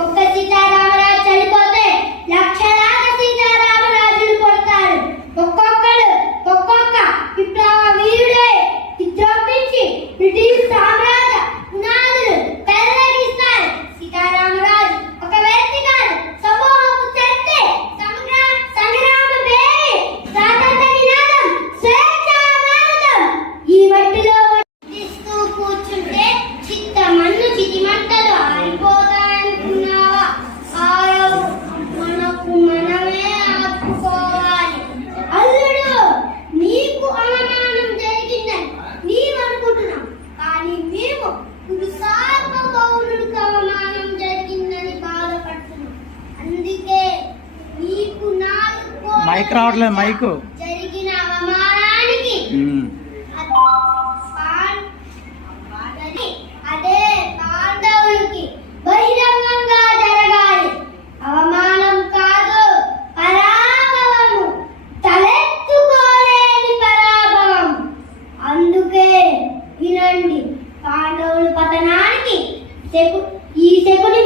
ఒక్క సీతారామరాజు చనిపోతే లక్షలాది సీతారామరాజులు పుడతారు. ఒక్కొక్కడు ఒక్కొక్క విప్లవ వీరుడే విజృంభించి బ్రిటిష్ సామ్రాజ్య పునాదులు పెళ్లగిస్తారు. సీతారామరాజు ఒక వ్యక్తి కాదు, సమూహపు శక్తి, సంగ్రామ వేడి, స్వాతంత్ర నినాదం, స్వేచ్ఛా భారతం. ఈ మట్టిలో ఇస్తూ కూర్చుంటే చిత్తమన్ను చితిమంటలు ఆరిపోతాయనుకున్నావా? ఆరవు మనకు మనమే ఆపుకోవాలి. అల్లుడు, నీకు అవమానం జరిగిందని నీవనుకుంటున్నావు, కానీ మేము సార్వభౌముడికి అవమానం జరిగిందని బాధపడుతున్నాం. అందుకే నీకు మైక్ రావట్లేదు, మైకు జరిగిన అవమానానికి అదే పాండవులకి బహిరంగంగా జరగాలి. అవమానం కాదు, పరాభవము, తలెత్తుకోలేని పరాభవం. అందుకే వినండి, పాండవుల పతనానికి ఈ శకుని